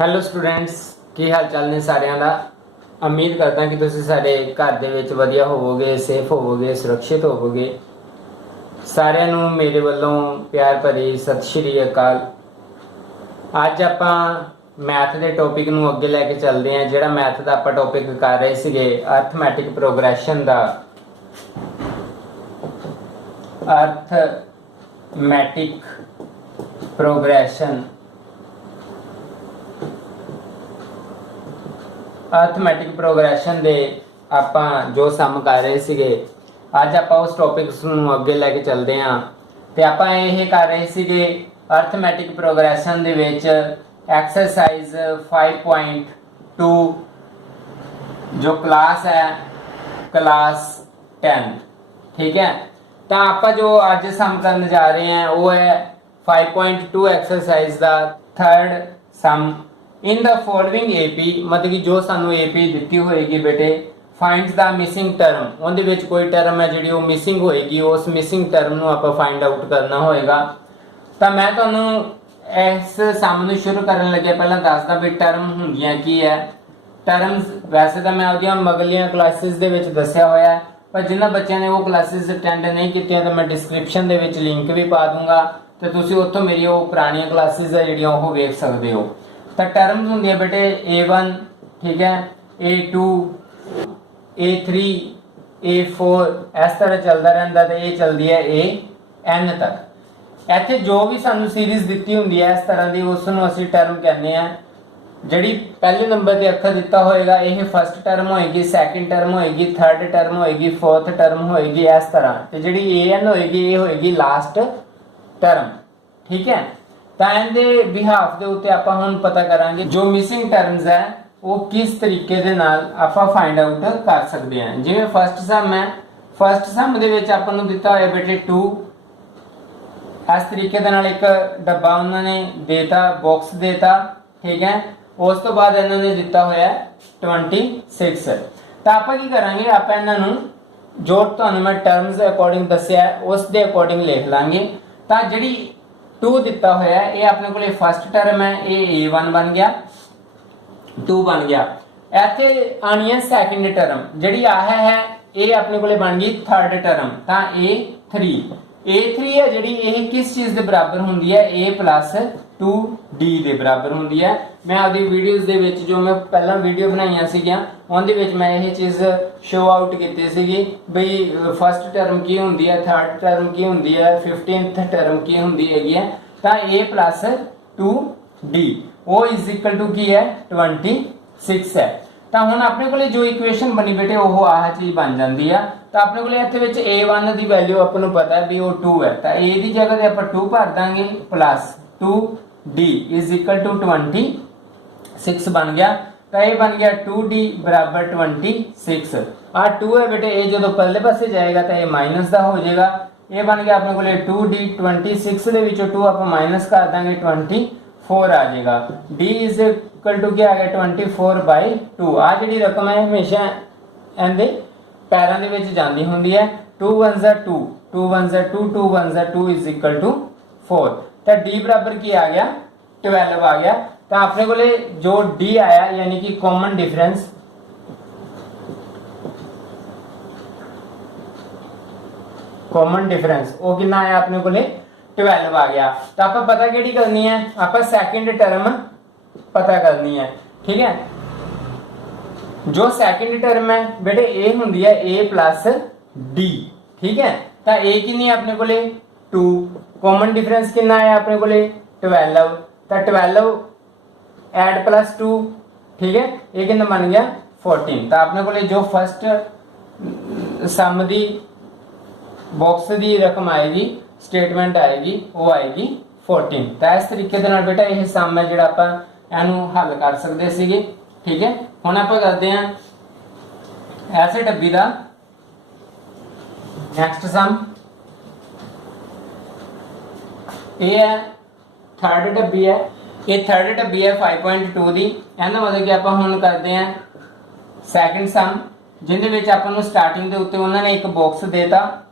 Hello students, ਕੀ ਹਾਲ ਚਾਲ ਨੇ ਸਾਰਿਆਂ ਦਾ। ਉਮੀਦ ਕਰਦਾ ਕਿ ਤੁਸੀਂ ਸਾਡੇ ਘਰ ਦੇ ਵਿੱਚ ਵਧੀਆ ਹੋਵੋਗੇ, ਸੇਫ ਹੋਵੋਗੇ, ਸੁਰੱਖਿਅਤ ਹੋਵੋਗੇ। ਸਾਰਿਆਂ ਨੂੰ ਮੇਰੇ ਵੱਲੋਂ ਪਿਆਰ ਭਰੀ ਸਤਿ ਸ਼੍ਰੀ ਅਕਾਲ। ਅੱਜ ਆਪਾਂ ਮੈਥ ਦੇ ਟੌਪਿਕ ਨੂੰ ਅੱਗੇ ਲੈ ਕੇ ਚੱਲਦੇ ਹਾਂ। ਜਿਹੜਾ ਮੈਥ ਦਾ ਆਪਾਂ ਟੌਪਿਕ ਕਰ ਰਹੇ ਸੀਗੇ ਅਰਥਮੈਟਿਕ ਪ੍ਰੋਗਰੈਸ਼ਨ ਦਾ। ਅਰਥਮੈਟਿਕ ਪ੍ਰੋਗਰੈਸ਼ਨ अर्थमैटिक प्रोग्रेशन दे आपां जो सम कर रहे सीगे, अज आपां उस टॉपिक्स नूं अगे लैके चलते हाँ। तो आपां यह कर रहे सीगे अर्थमैटिक प्रोग्रेशन दे विच एक्सरसाइज 5.2 जो क्लास है क्लास 10, ठीक है। तो आपां जो अज सम करने जा रहे हैं वो है 5.2 एक्सरसाइज का third some in the following AP, मतलब कि जो सानू AP दी होएगी बेटे, फाइंड्स द मिसिंग टर्म, उहदे विच कोई टर्म है जिहड़ी वो मिसिंग होएगी, उस मिसिंग टर्म नूं आपां फाइंड आउट करना होएगा। तो मैं तुहानू इस सम नूं शुरू करन लगे पहलां दसदा भी टर्म हुंदियां की है। टर्म्स वैसे तो मैं उहदियां मगलियां क्लासेस दे विच दस्सिया होया है, पर जिन्हां बच्चों ने वो क्लासेस अटेंड नहीं कीतियां तो मैं डिस्क्रिप्शन दे विच लिंक भी पा दूंगा, तो तुसीं उत्थों मेरी वो पुरानियां क्लासेस है जिहड़ियां ओह वेख सकदे हो। तो टर्म्स होंगे बेटे A1, ठीक है, A2, A3, A4, इस तरह चलता रहता। तो ये चलती है AN तक। इत्थे जो भी सानू सीरीज दी होंगी है इस तरह की, उसनों असीं टर्म कहने हैं। जिहड़ी पहले नंबर ते अखर दिता होएगा यह फस्ट टर्म होएगी, सैकेंड टर्म होएगी, थर्ड टर्म होएगी, फोर्थ टर्म होएगी, इस तरह। तो जिहड़ी AN होएगी ये होएगी लास्ट टर्म, ठीक है। तो इहदे बिहाफ दे उत्ते आपां हुण पता करांगे जो मिसिंग टर्म्स है वो किस तरीके दे नाल आपां फाइंड आउट कर सकते हैं। जिवें फस्ट सम है, फस्ट सम दे विच आपां नूं दिता होया बेटे 2, इस तरीके दे नाल एक डब्बा उन्होंने देता, बॉक्स देता, ठीक है। उस तो बाद इन्होंने दिता होया 26। तो आपां की करांगे, आपां इन्हां नूं जो तुहानूं मैं टर्म्स दे अकॉर्डिंग दस्सिया है उस दे अकॉर्डिंग लिख लांगे। तो जिहड़ी 2 दिता होया ये अपने को फस्ट टर्म है, ये A1 बन गया, 2 बन गया। इत्थे आनी है सैकेंड टर्म, जिहड़ी आ है ये अपने को बन गई थर्ड टर्म। तो A3 है जिहड़ी ये किस चीज़ के बराबर होंदी है, A + 2D के बराबर होंदी है। मैं आपकी वीडियोज़ दे विच जो मैं पहला वीडियो बनाइयां सीगियां उहदे विच मैं यह चीज़ शो आउट की सीगी बई फस्ट टर्म की होंदी है, थर्ड टर्म की होंदी है, 15th टर्म की होंदी हैगी है। तो A + 2D वो = की है 26 है। तो हुण अपने को जो इक्वेशन बनी बेटे वो आह चीज़ बन जाती है। तो अपने को इत्थे विच A1 की वैल्यू आपको पता है भी वो 2 है, तो A की जगह आप 2 भर देंगे प्लस 2D = 26 बन गया। तो ये बन गया 2D = 26। 2 है बेटे, ये जो पहले पासे जाएगा तो ये माइनस का हो जाएगा। ये बन गया अपने को 2D 26 के विचों 2 आप माइनस कर देंगे 24 आ जाएगा। D = क्या आ गया 24/2। आ जी रकम है हमेशा इहदे पैरों के विच जांदी हुंदी है। 2 1 2, 2 1 2, 2 1 2 = 4। तो D बराबर की आ गया 12 आ गया। तो अपने को जो D आया यानी कि कॉमन डिफरेंस, कॉमन डिफरेंस वो कितना आया अपने को 12 आ गया। तो आप पता केड़ी करनी है, आप सैकेंड टर्म पता करनी है, ठीक है। जो सैकेंड टर्म है बेटे ए होंदी है A + D, ठीक है। तो A कितनी अपने को 2, कॉमन डिफरेंस कितना आया अपने को 12। तो 12 ऐड प्लस 2, ठीक है, ये कितना बन गया 14। तो अपने को जो फस्ट सम दी बॉक्स की रकम आएगी, स्टेटमेंट आएगी, वो आएगी 14। तो इस तरीके के बेटा यह सम है जो आप हल कर सकते सीगे, ठीक है। हुण आप करते हैं ऐसे डब्बी का नेक्स्ट सम। ये है थर्ड डब्बी है, ये थर्ड डब्बी है 5.2 की। कहना मतलब कि आप हुण करते हैं सैकेंड सम, जिंदे विच आपां नूं स्टार्टिंग के उत्ते उन्होंने एक बॉक्स देता,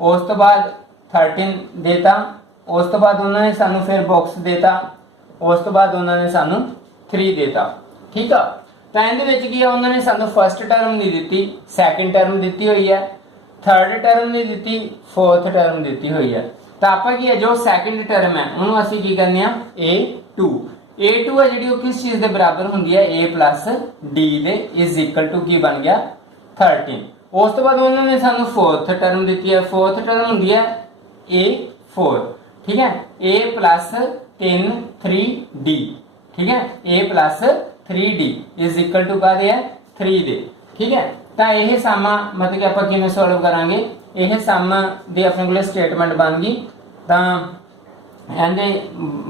उस तो बाद 13 देता, उस तो बाद उन्होंने सानू फिर बॉक्स देता, उस तो बाद उन्होंने सानू 3 देता। ठीक है, तो ਇਹਦੇ ਵਿੱਚ ਕੀ ਆ ਉਹਨਾਂ ਨੇ ਸਾਨੂੰ ਫਸਟ ਟਰਮ ਨਹੀਂ ਦਿੱਤੀ, ਸੈਕੰਡ ਟਰਮ ਦਿੱਤੀ ਹੋਈ ਹੈ, ਥਰਡ ਟਰਮ ਨਹੀਂ ਦਿੱਤੀ, ਫੋਰਥ ਟਰਮ ਦਿੱਤੀ ਹੋਈ ਹੈ। ਤਾਂ ਆਪਾਂ ਕੀ ਹੈ ਜੋ ਸੈਕੰਡ ਟਰਮ ਹੈ ਉਹਨੂੰ ਅਸੀਂ ਕੀ ਕਹਿੰਦੇ ਆ a2। a2 ਹੈ ਜਿਹੜੀ ਉਹ ਕਿਸ ਚੀਜ਼ ਦੇ ਬਰਾਬਰ ਹੁੰਦੀ ਹੈ a plus d ਦੇ ਇਜ਼ ਇਕੁਅਲ ਟੂ ਕੀ ਬਣ ਗਿਆ 13। ਉਸ ਤੋਂ ਬਾਅਦ ਉਹਨਾਂ ਨੇ ਸਾਨੂੰ ਫੋਰਥ ਟਰਮ ਦਿੱਤੀ ਹੈ, ਫੋਰਥ ਟਰਮ ਹੁੰਦੀ ਹੈ a4। ठीक है, a plus 3 3d। ठीक है, a plus 3d is equal to का दे 3 दे। ठीक है, तो यह सामा मतलब कि आप किवें सॉल्व करांगे, यह सामा दी अपने कोल स्टेटमेंट बन गई। तो इहदे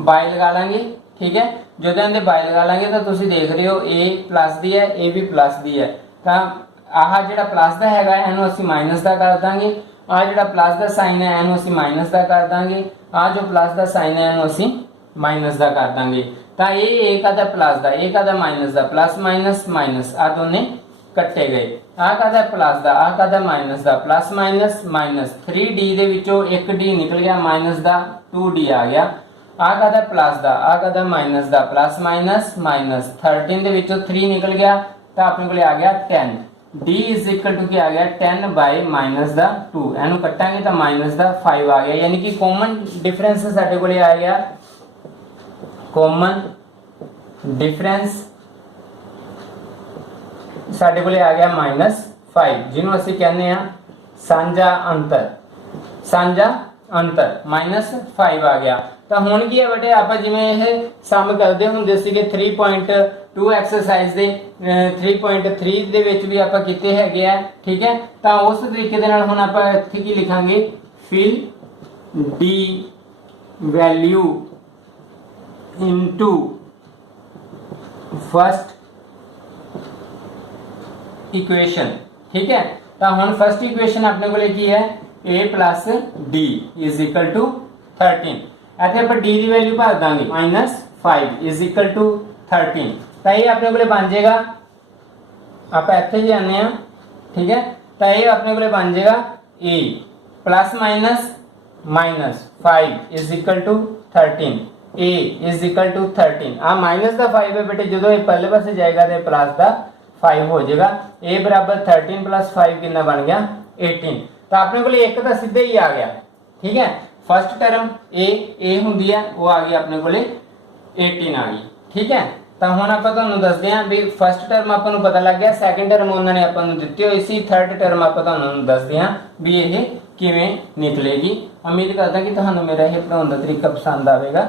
बाय लगा लांगे। ठीक है, जो इहदे बाय लगा लांगे तो तुसीं देख रहे हो a प्लस दी है, a भी प्लस दी है। तो आह जिहड़ा प्लस दा हैगा इहनूं असीं माइनस दा कर दांगे, आ जिहड़ा प्लस दा साइन है इहनूं असीं माइनस दा कर दांगे, आ जो प्लस दा साइन है इहनूं असीं माइनस दा कर दांगे। तो ये एक आधा प्लस दा, एक आधा माइनस दा, प्लस माइनस माइनस आ दोने कट्टे गए। आ कादा प्लस दा, आ कादा माइनस दा, प्लस माइनस माइनस 3d दे विचों एक d निकल गया, माइनस दा 2d आ गया। आ कादा प्लस दा, आ कादा माइनस दा, प्लस माइनस माइनस 13 दे विचों 3 निकल गया, तो अपने को आ गया 10। d इज इक्वल टू क्या आ गया 10 बाय माइनस दा 2। एनू कटांगे तो माइनस दा 5 आ गया, यानी कि कॉमन डिफरेंस साडे कोले आ गया, कॉमन डिफरेंस साडे कोले आ गया -5, जिन्हों असीं कहने आ सांझा अंतर, सांझा अंतर -5 आ गया। तो हुण की है बेटे आप जिवें यह सम करते हुंदे सीगे 3.2 एक्सरसाइज दे 3.3 दे विच भी आपां कीते हैगे आ। ठीक है, तो उस तरीके दे नाल हुण आपां इत्थे की लिखांगे fill the value into first equation. ठीक है, तो हुण फर्स्ट इक्वेशन अपने को की है a plus D is equal to 13। इत्थे आपां d की वैल्यू भर दांगे -5 इज इक्वल टू 13। तो ये अपने को बन जाएगा, आप इत्थे जाने हैं। ठीक है, तो ये अपने को बन जाएगा a plus minus minus 5 is equal to 13, a is equal to 13। आ माइनस का 5 है बेटे, जो ये पहले पासे जाएगा तो प्लस का 5 हो जाएगा। a बराबर 13 प्लस 5 कितना बन गया 18। तो अपने को एक तो सीधा ही आ गया। ठीक है, फर्स्ट टर्म a होंगी है वो आ गई अपने को 18 आ गई। ठीक है, तो हुण आपां तुहानूं दसदे हां भी फर्स्ट टर्म आपां नूं पता लग गया, सैकेंड टर्म उन्होंने आपां नूं दित्ती होई सी, थर्ड टर्म आपां तुहानूं दसदे हां भी ये किवें निकलेगी। उम्मीद करदा कि तुहानूं मेरा यह पढ़ाउण दा तरीका पसंद आवेगा।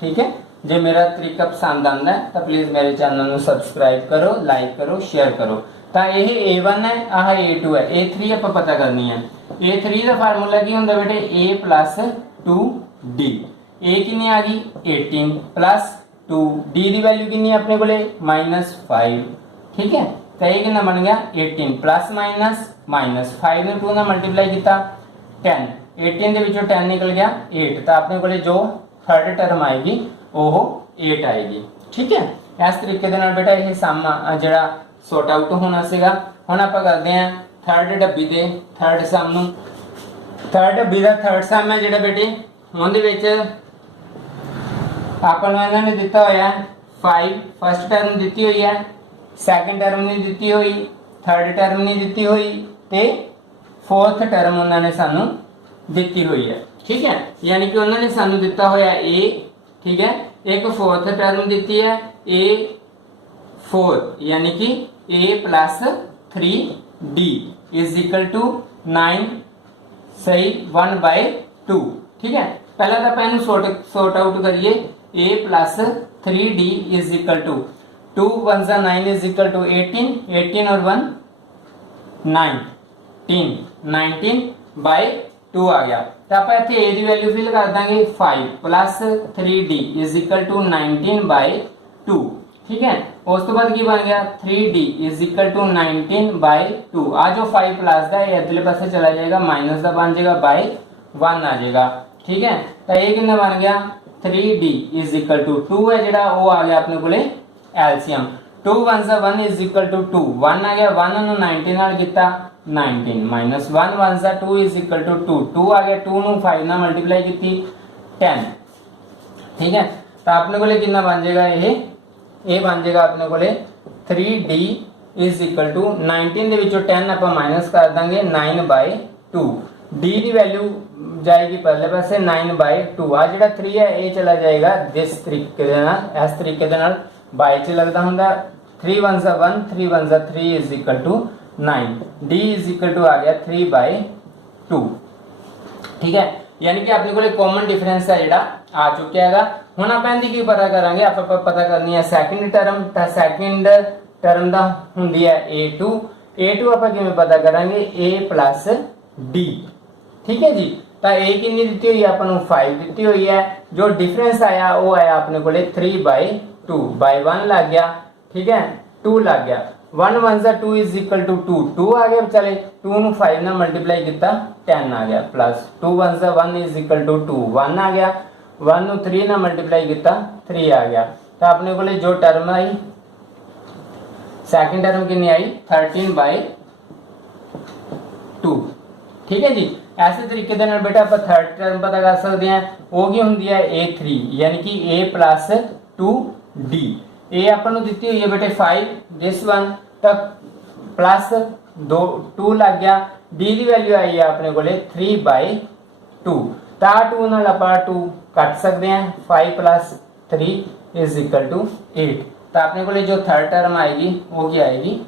ठीक है, जे मेरा तरीका पसंद आंदा है तो प्लीज़ मेरे चैनल नूं सबसक्राइब करो, लाइक करो, शेयर करो। तो यह a1 है, आह a2 है, a3 आपां पता करनी है। a3 का फार्मूला की हुंदा बेटे a प्लस 2d। a कितनी आ गई 18 प्लस 2, d की वैल्यू कितनी अपने को -5। ठीक है, तो ये कितना बन गया 18 प्लस माइनस माइनस 5 ने 2 ना मल्टीप्लाई किया 10, 18 के विचों 10 निकल गया 8। तो अपने को जो थर्ड टर्म आएगी वो 8 आएगी। ठीक है, इस तरीके दे नाल बेटा यह सम जिहड़ा सॉर्ट आउट होना सीगा। हुण आपां करदे हां थर्ड डब्बी दे थर्ड सम नूं। थर्ड डब्बी दा थर्ड सम है जिहड़ा बेटे उहदे विच आपां नूं इन्हां ने दित्ता होया 5, फर्स्ट टर्म दित्ती हुई है, सैकेंड टर्म नहीं दित्ती हुई, थर्ड टर्म नहीं दित्ती हुई, ते फोर्थ टर्म उन्होंने सानू दित्ती हुई है। ठीक है, यानी कि उन्होंने सानू दिता होया a। ठीक है, एक फोर्थ टर्म दिती है a4, यानी कि a plus 3d is equal to 9 सही 1/2। ठीक है, पहला तो अपन सॉर्ट आउट करिए a plus 3d is equal to 2 1 9 is equal to 18, 18 और 1 19, 19/2 आ गया। तो आप इतने a की वैल्यू फिल कर देंगे 5 plus 3d is equal to 19/2। ठीक है, उस तो बाद की बन गया 3d इज इक्वल टू 19/2। आ जो 5 प्लस का ये अगले पासे चला जाएगा, माइनस का बन जाएगा बाय 1 आ जाएगा। ठीक है, तो ये कितना बन गया 3d इज इक्वल टू 2 है जिहड़ा वो आ गया अपने को एलसीएम 2 1 1 इज इक्वल टू 2, 1 आ गया, 1 ਨੂੰ 19 ਨਾਲ ਕੀਤਾ 19 माइनस 1 1 2 इज इक्वल टू 2, 2 आ गया, 2 ਨੂੰ 5 ਨਾਲ मल्टीप्लाई की 10। ठीक है, तो अपने को कितना बन जाएगा ये ये बन जाएगा अपने को 3d इज इक्वल टू 19 ਦੇ ਵਿੱਚੋਂ 10 ਆਪਾਂ ਮਾਈਨਸ ਕਰ ਦਾਂਗੇ 9/2 d ਦੀ ਵੈਲਿਊ ਜਾਏਗੀ ਪਹਿਲੇ ਪਾਸੇ 9/2 ਆ ਜਿਹੜਾ 3 ਹੈ ਇਹ ਚਲਾ ਜਾਏਗਾ ਜਿਸ ਤਰੀਕੇ ਦੇ ਨਾਲ ਇਸ ਤਰੀਕੇ ਦੇ ਨਾਲ ਬਾਈ ਚ ਲੱਗਦਾ ਹੁੰਦਾ 3 1 1 3 1 3 is equal to 9 d is equal to आ गया 3/2 ठीक है यानी कि अपने को कॉमन डिफरेंस है ਜਿਹੜਾ ਆ ਚੁੱਕਿਆ ਹੈਗਾ ਹੁਣ ਆਪਾਂ ਇਹਦੀ ਕੀ ਪਤਾ ਕਰਾਂਗੇ ਆਪਾਂ ਪਤਾ ਕਰਨੀ ਹੈ ਸੈਕਿੰਡ ਟਰਮ ਤਾਂ ਸੈਕਿੰਡ ਟਰਮ ਦਾ ਹੁੰਦੀ ਹੈ a2 ਆਪਾਂ ਕਿਵੇਂ ਪਤਾ ਕਰਾਂਗੇ a plus d ठीक है जी तो a कितनी दी हुई है अपन 5 दी हुई है जो डिफरेंस आया वो आया अपने को 3/2 बाय 1 लग गया ठीक है 2 लग गया 1 1 2 इज इक्वल टू 2 आ गया चले 2 ਨੂੰ 5 ਨਾਲ ਮਲਟੀਪਲਾਈ ਕੀਤਾ 10 आ गया प्लस 2 1 1 इज इक्वल टू 2 1 आ गया 1 ਨੂੰ 3 ਨਾਲ ਮਲਟੀਪਲਾਈ ਕੀਤਾ 3 आ गया तो अपने को जो टर्म आई सेकंड टर्म कितनी आई 13/2 ठीक है जी ऐसे तरीके ਦੇ ਨਾਲ ਬੇਟਾ ਆਪਾਂ ਥਰਡ ਟਰਮ ਪਤਾ ਕਰ ਸਕਦੇ ਹਾਂ ਉਹ ਕੀ ਹੁੰਦੀ ਹੈ a3 ਯਾਨੀ ਕਿ a plus 2d a ਆਪਾਂ ਨੂੰ ਦਿੱਤੀ ਹੋਈ ਹੈ ਬੇਟੇ 5 this one ਤੱਕ plus 2 ਲੱਗ ਗਿਆ d ਦੀ ਵੈਲਿਊ ਆਈ ਹੈ ਆਪਣੇ ਕੋਲੇ 3/2 ਤਾਂ 2 ਨਾਲ ਆਪਾਂ 2 ਕੱਟ ਸਕਦੇ ਹਾਂ 5 plus 3 is equal to 8 ਤਾਂ ਆਪਣੇ ਕੋਲੇ ਜੋ ਥਰਡ ਟਰਮ ਆਏਗੀ ਉਹ ਕੀ ਆਏਗੀ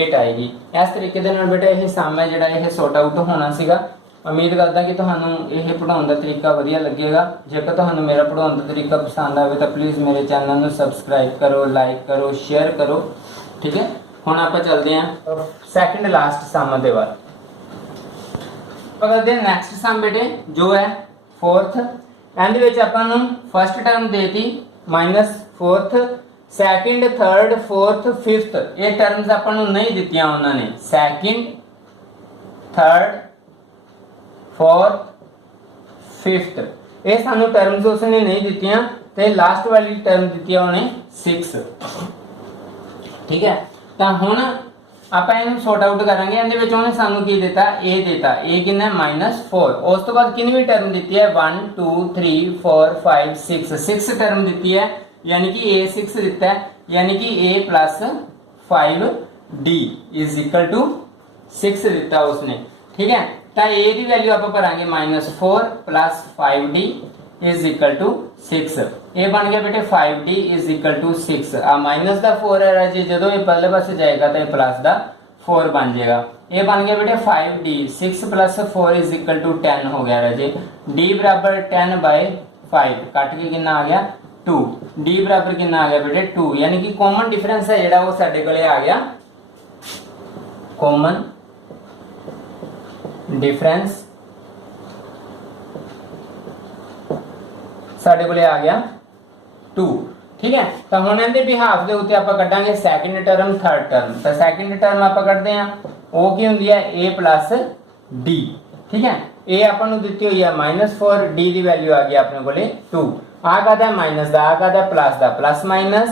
8 ਆਏਗੀ ਇਸ ਤਰੀਕੇ ਦੇ ਨਾਲ ਬੇਟਾ ਇਹ ਸਮ ਹੈ ਜਿਹੜਾ ਇਹ ਸੌਟ ਆਊਟ ਹੋਣਾ ਸੀਗਾ उम्मीद करता कि ਤੁਹਾਨੂੰ ਇਹ ਪੜਾਉਣ ਦਾ ਤਰੀਕਾ ਵਧੀਆ ਲੱਗੇਗਾ ਜੇਕਰ ਤੁਹਾਨੂੰ ਮੇਰਾ ਪੜਾਉਣ ਦਾ ਤਰੀਕਾ ਪਸੰਦ ਆਵੇ ਤਾਂ ਪਲੀਜ਼ ਮੇਰੇ ਚੈਨਲ ਨੂੰ ਸਬਸਕ੍ਰਾਈਬ ਕਰੋ ਲਾਈਕ ਕਰੋ ਸ਼ੇਅਰ ਕਰੋ ਠੀਕ ਹੈ ਹੁਣ ਆਪਾਂ ਚੱਲਦੇ ਹਾਂ ਸੈਕੰਡ ਲਾਸਟ ਸਮ ਦੇ ਵੱਲ ਪਕੜਦੇ ਹਾਂ ਨੈਕਸਟ ਸਮ ਬੇਟੇ ਜੋ ਹੈ ਫੋਰਥ ਇਹਦੇ ਵਿੱਚ ਆਪਾਂ ਨੂੰ ਫਸਟ ਟਰਮ ਦੇਤੀ -4th second third fourth fifth ਇਹ ਟਰਮਸ ਆਪਾਂ ਨੂੰ ਨਹੀਂ ਦਿੱਤੀਆਂ ਉਹਨਾਂ ਨੇ ਸੈਕੰਡ ਥਰਡ फोर्थ फिफ्थ ये सानू टर्म्स उसने नहीं दित्तियां ते लास्ट वाली टर्म दी उन्हें 6 ठीक है तो हुण ਆਪਾਂ ਇਹਨੂੰ ਸੌਟ ਆਊਟ ਕਰਾਂਗੇ ਇਹਦੇ ਵਿੱਚ ਉਹਨੇ ਸਾਨੂੰ ਕੀ ਦਿੱਤਾ a ਦਿੱਤਾ a ਕਿੰਨਾ -4 ਉਸ ਤੋਂ ਬਾਅਦ ਕਿੰਨੀ ਟਰਮ ਦਿੱਤੀ ਹੈ 1 2 3 4 5 6 ਟਰਮ ਦਿੱਤੀ ਹੈ यानी कि a 6 ਦਿੱਤਾ ਹੈ यानी कि a plus 5d is equal to 6 ਦਿੱਤਾ ਉਸਨੇ ठीक है तो a की वैल्यू आप भरांगे -4 plus 5d is equal to 6 ये बन गया बेटे 5d is equal to 6 आ माइनस दा 4 है राजे जदों ये पहले पासे जाएगा तो ये प्लस दा 4 बन जाएगा ये बन गया बेटे 5d 6 plus 4 is equal to 10 हो गया राजे d बराबर 10/5 कट के कितना आ गया 2 d बराबर कितना आ गया बेटे 2 यानी कि कॉमन डिफरेंस है जेड़ा वो साडे कोले आ गया कॉमन डिफरेंस साडे कोले आ गया 2 ठीक है तो हुण इहदे बिहाफ दे उत्ते आपां कड्डांगे सैकंड टर्म थर्ड टर्म तो सैकंड टर्म आपां कड्डदे हां ਉਹ ਕੀ ਹੁੰਦੀ ਹੈ a plus d ठीक है a ਆਪਾਂ ਨੂੰ ਦਿੱਤੀ ਹੋਈ ਹੈ -4 d ਦੀ ਵੈਲਿਊ ਆ ਗਈ ਆਪਣੇ ਕੋਲੇ 2 ਆ ਕਾਦਾ ਮਾਈਨਸ ਦਾ ਆ ਕਾਦਾ ਪਲੱਸ ਦਾ ਪਲੱਸ ਮਾਈਨਸ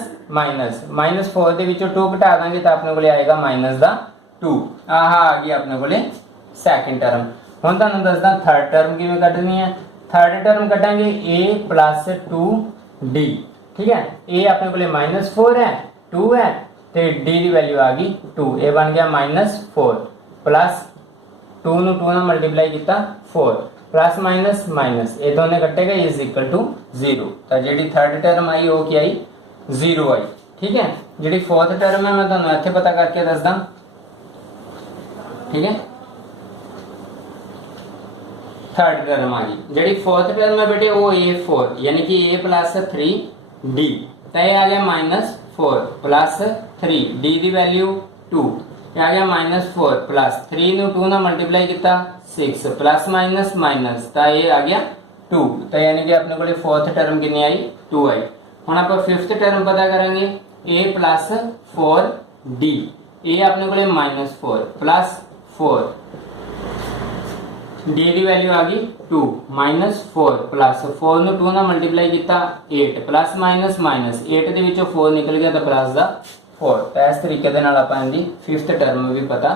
-4 ਦੇ ਵਿੱਚੋਂ 2 ਘਟਾ ਦਾਂਗੇ ਤਾਂ ਆਪਣੇ ਕੋਲੇ ਆਏਗਾ ਮਾਈਨਸ ਦਾ 2 ਆਹ ਆ ਗਈ ਆਪਣੇ ਕੋਲੇ सैकंड टर्म हम तुहानू दसदा थर्ड टर्म किवें कढनी है थर्ड टर्म कढांगे a plus 2d ठीक है a अपने कोले -4 है 2 है ते d की वैल्यू आ गई 2 ये बन गया -4 प्लस 2 ਨੂੰ 2 ਨਾਲ ਮਲਟੀਪਲਾਈ ਕੀਤਾ 4 प्लस माइनस ये दोनों कटेगा इज इक्वल टू 0 तो जी थर्ड टर्म आई वो क्या आई 0 आई ठीक है जी फोर्थ टर्म है मैं तुहानू इत्थे पता करके दसदा ठीक है थर्ड टर्म आ गई जी फोर्थ टर्म है बेटे वो a4 यानी कि a plus 3d तो ये आ गया -4 प्लस 3d की वैल्यू 2 ये आ गया -4 प्लस 3 ਨੂੰ 2 ਨਾਲ ਮਲਟੀਪਲਾਈ ਕੀਤਾ 6 प्लस माइनस तो ये आ गया 2 तो यानी कि अपने को फोर्थ टर्म कितनी आई 2 आई हुण आप फिफ्थ टर्म पता करेंगे a plus 4d ये अपने को -4 प्लस 4 d की वैल्यू आ गई 2 -4 प्लस 4 ਨੂੰ 2 ਨਾਲ ਮਲਟੀਪਲਾਈ ਕੀਤਾ 8 प्लस माइनस 8 ਦੇ ਵਿੱਚੋਂ 4 ਨਿਕਲ ਗਿਆ ਤਾਂ ਪਲੱਸ ਦਾ 4 ਤਾਂ ਇਸ ਤਰੀਕੇ ਦੇ ਨਾਲ ਆਪਾਂ ਇਹਦੀ ਫਿਫਥ ਟਰਮ ਵੀ ਪਤਾ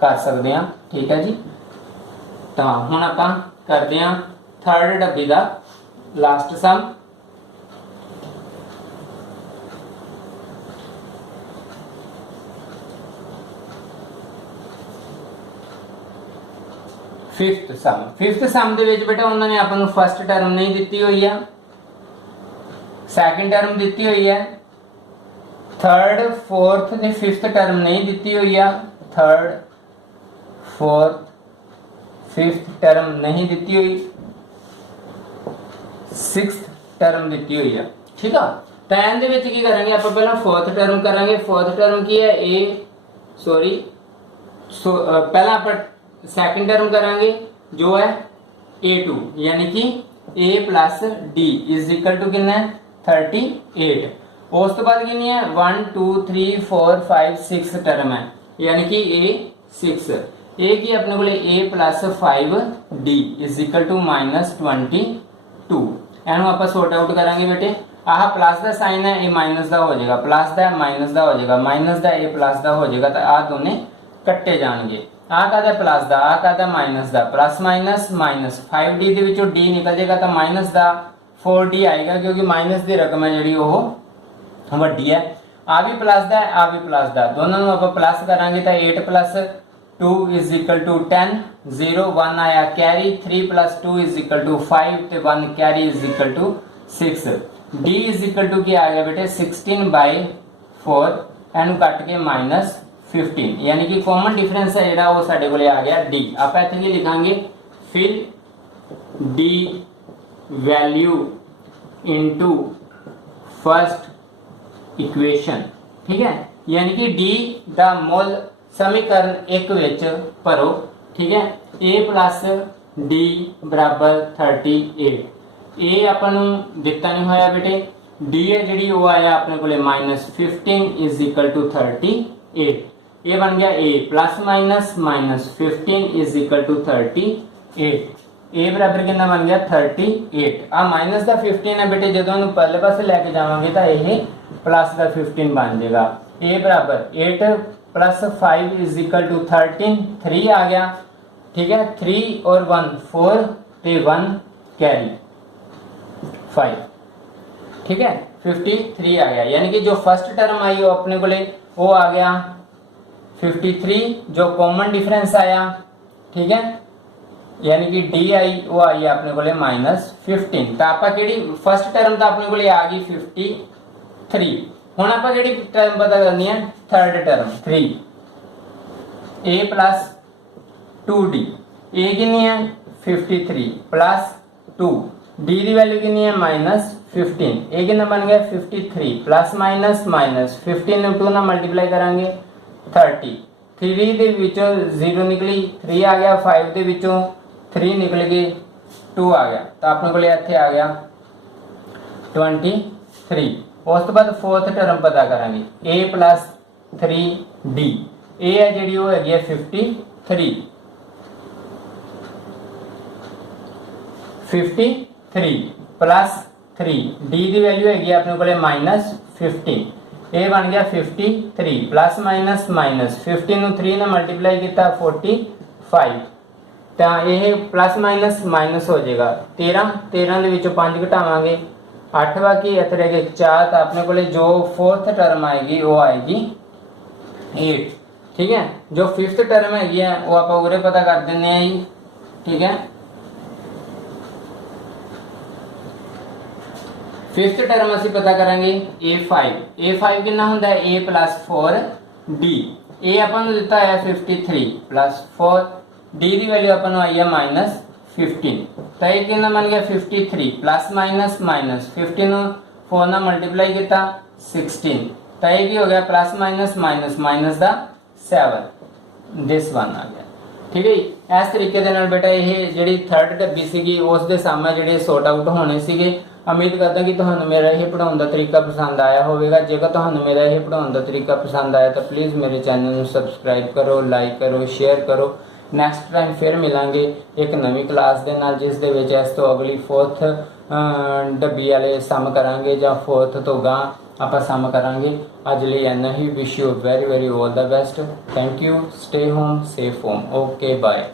ਕਰ ਸਕਦੇ ਹਾਂ ਠੀਕ ਹੈ ਜੀ ਤਾਂ ਹੁਣ ਆਪਾਂ ਕਰਦੇ ਹਾਂ ਥਰਡ ਡੱਬੀ ਦਾ ਲਾਸਟ ਸਮ फिफ्थ सम ਦੇ ਵਿੱਚ ਬੇਟਾ ਉਹਨਾਂ ਨੇ ਆਪਾਂ ਨੂੰ ਫਸਟ ਟਰਮ ਨਹੀਂ ਦਿੱਤੀ ਹੋਈ ਆ, ਸੈਕੰਡ ਟਰਮ ਦਿੱਤੀ ਹੋਈ ਹੈ, थर्ड फोर्थ ਤੇ ਫਿਫਥ ਟਰਮ ਨਹੀਂ ਦਿੱਤੀ ਹੋਈ ਆ, थर्ड फोर्थ फिफ्थ टर्म नहीं ਦਿੱਤੀ ਹੋਈ, सिक्स्थ टर्म ਦਿੱਤੀ ਹੋਈ ਆ। ਠੀਕ ਆ, ਤਾਂ ਇਹਦੇ ਵਿੱਚ ਕੀ ਕਰਾਂਗੇ ਆਪਾਂ, ਪਹਿਲਾਂ फोर्थ टर्म ਕਰਾਂਗੇ। फोर्थ टर्म ਕੀ ਹੈ, ਪਹਿਲਾਂ ਆਪਾਂ सेकंड टर्म करांगे जो है a2 यानी कि a plus d is equal to कितना है 38। उस तो बाद कितनी है 1 2 3 4 5 6 टर्म है यानी कि a6 a की अपने को a plus 5d is equal to -22। एनु आप सॉर्ट आउट करांगे बेटे, आह प्लस का साइन है ये माइनस का हो जाएगा, प्लस का माइनस का हो जाएगा, माइनस का a प्लस का हो जाएगा, तो आ दोनों कट्टे जाएंगे। आ कहता प्लस का, आ कहता माइनस का, प्लस माइनस माइनस 5d ਦੇ ਵਿੱਚੋਂ d निकल जाएगा तो माइनस का 4d आएगा क्योंकि माइनस की रकम है जी वो वड्डी है। आ भी प्लस का है, आ भी प्लस का, दोनों आप प्लस करांगे तो 8 प्लस 2 इज इक्वल टू 10, 0 1 आया carry, 3 plus 2 is equal to 5 ते 1 carry is equal to 6। d is equal to क्या आ गया बेटे 16/4 एनु कट के -15 यानी कि कॉमन डिफरेंस है जेड़ा वो साडे कोले आ गया d। आप इत्थे की लिखांगे fill d value into first equation. ठीक है, यानी कि d दा मोल समीकरण 1 विच भरो। ठीक है, a प्लस d बराबर 38। a अपन दिता नहीं होया बेटे, d है जी वो आया अपने को -15 इज इक्वल टू 38। ये बन गया a plus minus -15 is equal to 38। a बराबर कितना बन गया 38। आ माइनस का 15 है बेटे, जो पहले पासे लेके जावांगे तो यह प्लस का 15 बन जाएगा। a बराबर 8 प्लस 5 इज इक्वल टू 13, 3 आ गया। ठीक है, 3 और 1 4 ते 1 कैरी 5। ठीक है, 53 आ गया, यानी कि जो फर्स्ट टर्म आई वो अपने को वो आ गया 53, जो कॉमन डिफरेंस आया। ठीक है, यानी कि d आई वो आई अपने को -15। तो आप फर्स्ट टर्म तो अपने को आ गई 53। हुण आप टर्म पता करनी है third term 3 a plus 2d, a कितनी है 53 प्लस 2, d की वैल्यू कितनी है -15, a कितना बन गया 53 प्लस माइनस -15 ने 2 ना मल्टीप्लाई करांगे 30। 3 ਦੇ ਵਿੱਚੋਂ 0 ਨਿਕਲੀ, 3 आ गया, 5 ਦੇ ਵਿੱਚੋਂ 3 ਨਿਕਲ ਗਈ, 2 आ गया, तो अपने को ਇੱਥੇ आ गया 23। उस तो बाद फोर्थ टर्म पता करांगे a प्लस 3d, a है जी वो है 53 प्लस 3, d की वैल्यू है अपने को -15। ए बन गया 53 प्लस माइनस -15 3 ने मल्टीप्लाई किया 45, तो यह प्लस माइनस माइनस हो जाएगा 13 13 के 5 घटावांगे 8 बाकी इतने रह गए 4, तो अपने को जो फोर्थ टर्म आएगी वो आएगी 8। ठीक है, जो फिफ्थ टर्म है वो आप उरे पता कर देने जी। ठीक है, फिफ्थ टर्म असी पता करेंगे a5 कितना होता है a प्लस 4d, a अपन दिता है 53 प्लस 4, d की वैल्यू अपन आई है -15, तो ये कितना बन गया 53 प्लस माइनस -15 4 ना मल्टीप्लाई किया 16, तो ये हो गया प्लस माइनस का 7, दिस वन आ गया। ठीक है, इस तरीके दे नाल बेटा ये जी थर्ड डब्बी सी उस दे सामे जिहड़े सॉर्ट आउट होने सीगे। उम्मीद करदा कि तुहानू मेरा यह पढ़ाने का तरीका पसंद आया होगा। जेकर तुहानू मेरा यह पढ़ाने का तरीका पसंद आया तो प्लीज़ मेरे चैनल को सबसक्राइब करो, लाइक करो, शेयर करो। नैक्सट टाइम फिर मिलांगे एक नवी क्लास के नाल, जिस दे विच इस तो अगली फोर्थ डब्बी वाले सम करांगे जां फोर्थ तो गां आप सम करांगे। अज लई इन्ना ही। Wish you very very all the best. Thank you. Stay home, safe home. Okay, bye.